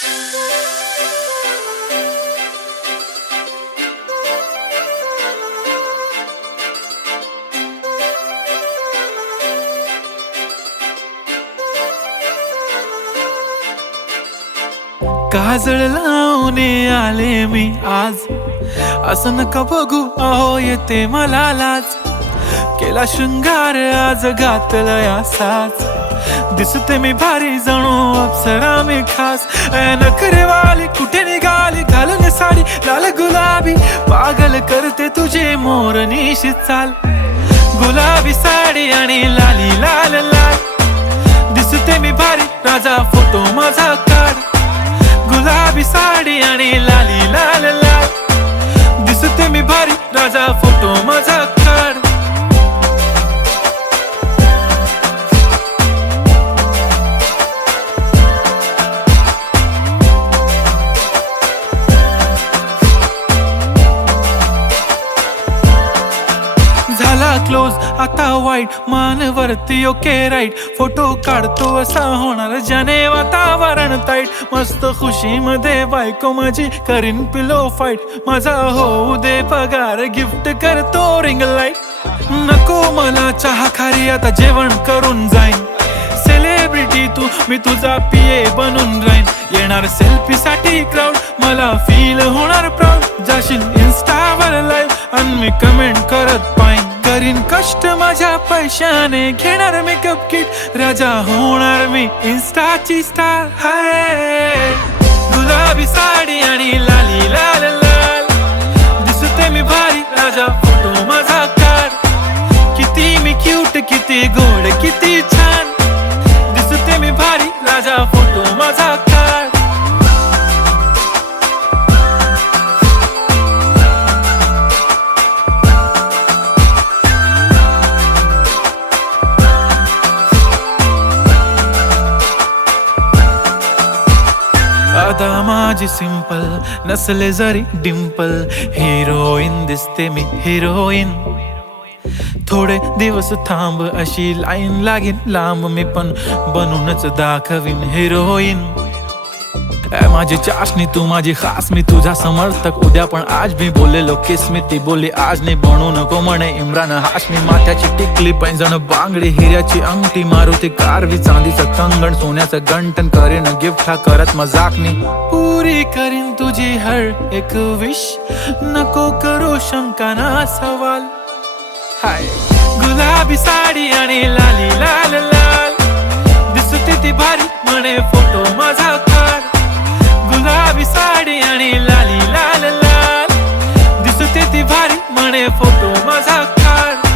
काजळ लावून आले मी आज, असं नका बघू अहो येते मला लाज. केला शृंगार आज घातला साज, दिसते मी भारी जणू अप्सरा मी खास. नखरेवाली कुठे निघाली घालून साडी लाल गुलाबी, पागल करते तुझे मोरनीशी चाल. गुलाबी साडी आणि लाली लाल लाल, दिसते मी भारी राजा फोटो माझा काढ. गुलाबी साडी आणि लाली लाल लाल, दिसते मी भारी राजा फोटो माझा काढ. झाला क्लोज आता वाईट, मानवरती ओके राईट. फोटो काढतो असा होणार ज्याने वातावरण ताईट. मस्त खुशी मध्ये बायको माझी करीन पिलो फाईट. माझा होऊ दे पगार गिफ्ट करतो रिंग लाईट. नको मला चहा खारी आता जेवण करून जाईन. सेलिब्रिटी तू मी तुझा पिये बनून राहीन. येणार सेल्फी साठी क्राऊड मला फील होणार प्राऊड. जाशील इन्स्टावर लाईव्ह आणि मी कमेंट करत पाईन. करीन कष्ट माझ्या पैशाने घेणार मेकअप किट. राजा होणार मी इन्स्टाची स्टार. हाय गुलाबी साडी आणि लाली लाल लाल, दिसते मी भारी राजा फोटो माझा काढ. किती मी क्यूट किती गोड किती छान, दिसते मी भारी राजा फोटो माझा काढ. अदा माझी सिंपल नसले जरी डिंपल, हिरोईन दिसते मी हिरोईन. थोडे दिवस थांब अशी लाईन लागेल लांब, मी पण बनूनच दाखवीन हिरोईन. माझी चाशनी तू माझी खास, मी तुझा समर्थक उद्या पण आज. मी बोललेलो किस मी ती बोलली आज नाही. बनू नको म्हणे इम्रान हाशमी. माथ्याची टिकली पैंजण बांगडी हिऱ्याची अंगठी, मारुती कारवी चांदीचं कंगण सोन्याचं गंटन. करीन गिफ्ट हा करत मजाकनी, पुरी करीन तुझी हर एक विश. नको करू शंका ना सवाल. हाय गुलाबी साडी आणि लाली लाल लाल, दिसते ती भारी म्हणे फोटो माझा काढ. गुलाबी साडी आणि लाली लाल लाल, दिसते ती भारी म्हणे फोटो माझा काढ.